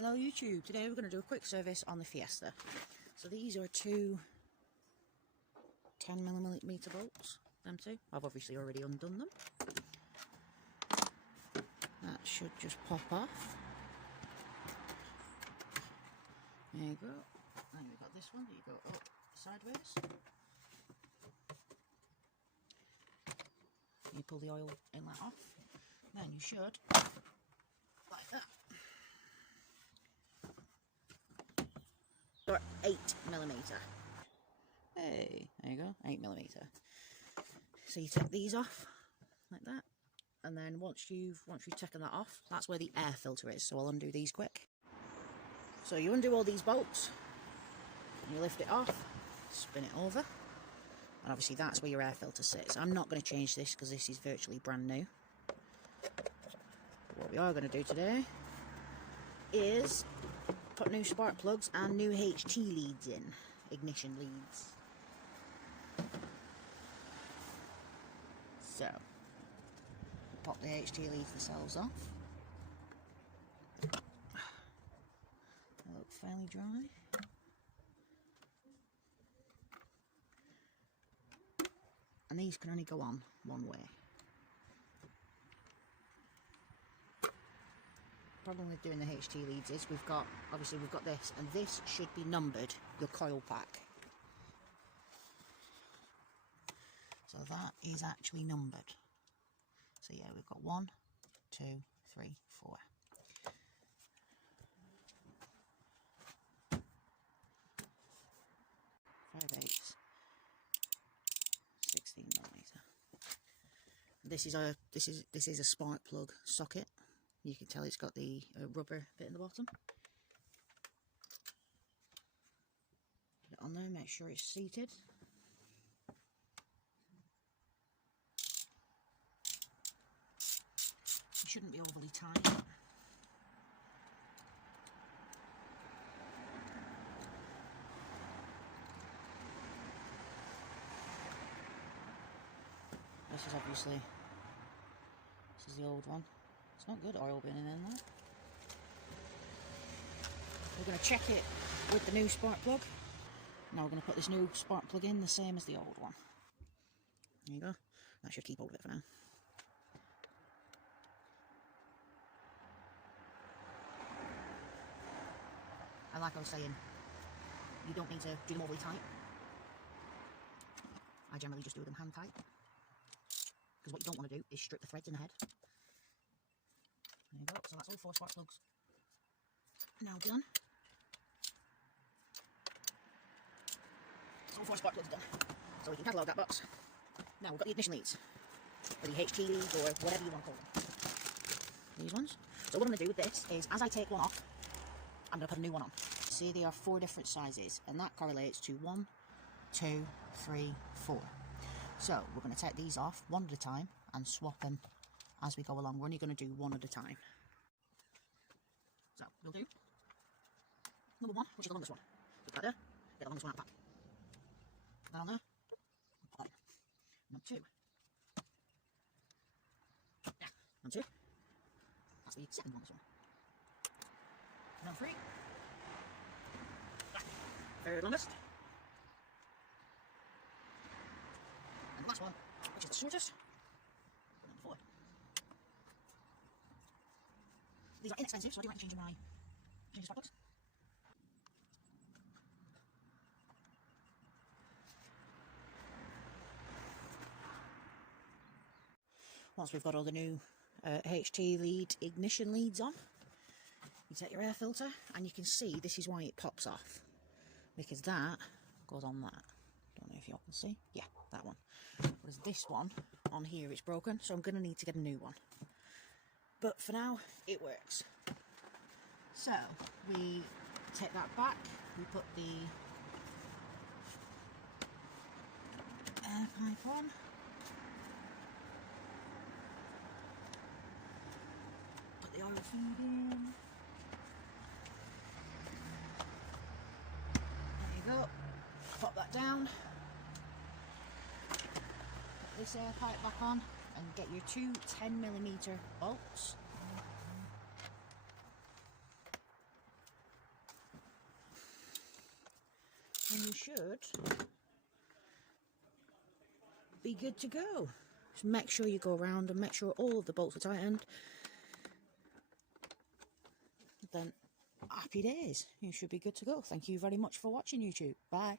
Hello YouTube, today we're going to do a quick service on the Fiesta. So these are two 10mm bolts, them two. I've obviously already undone them. That should just pop off. There you go. Then we've got this one that you go up sideways. You pull the oil inlet off. Then you should, like that. Or 8mm. Hey, there you go, 8mm. So you take these off like that, and then once you've taken that off, that's where the air filter is. So I'll undo these quick. So you undo all these bolts, and you lift it off, spin it over, and obviously that's where your air filter sits. I'm not going to change this because this is virtually brand new. But what we are going to do today is put new spark plugs and new HT leads in, ignition leads. So, pop the HT leads themselves off. They look fairly dry. And these can only go on one way. Problem with doing the HT leads is we've got this, and this should be numbered, your coil pack. So that is actually numbered. So yeah, we've got 1, 2, 3, 4. Five eighths, 16mm. This is a spark plug socket. You can tell it's got the rubber bit in the bottom. Put it on there, make sure it's seated. It shouldn't be overly tight. This is the old one. It's not good oil being in there. We're going to check it with the new spark plug. Now we're going to put this new spark plug in the same as the old one. There you go. That should keep hold of it for now. And like I was saying, you don't need to do them overly tight. I generally just do them hand tight. Because what you don't want to do is strip the threads in the head. There you go, so that's all 4 spark plugs now done. So all 4 spark plugs done. So we can catalogue that box. Now we've got the ignition leads, or the HT leads, or whatever you want to call them. These ones. So what I'm going to do with this is, as I take one off, I'm going to put a new one on. See, they are 4 different sizes, and that correlates to 1, 2, 3, 4. So we're going to take these off one at a time and swap them as we go along. We're only going to do one at a time. So we'll do number 1, which is the longest one. Put that there, get the longest one out of the pack. Put that on there, put that in. Number 2. Yeah, number 2. That's the second longest one. Number 3. Third longest. And the last one, which is the shortest. Number 4. These are inexpensive, so I do like to change my spark plugs. Once we've got all the new HT lead ignition leads on, you take your air filter, and you can see this is why it pops off, because that goes on that. Don't know if you can see. Yeah, that one. Whereas this one on here, it's broken, so I'm going to need to get a new one. But for now, it works. So we take that back, we put the air pipe on. Put the oil feed in. There you go. Pop that down. Put this air pipe back on and get your 2 10mm bolts. you should be good to go. Just make sure you go around and make sure all of the bolts are tightened. Then happy days, you should be good to go. Thank you very much for watching, YouTube. Bye.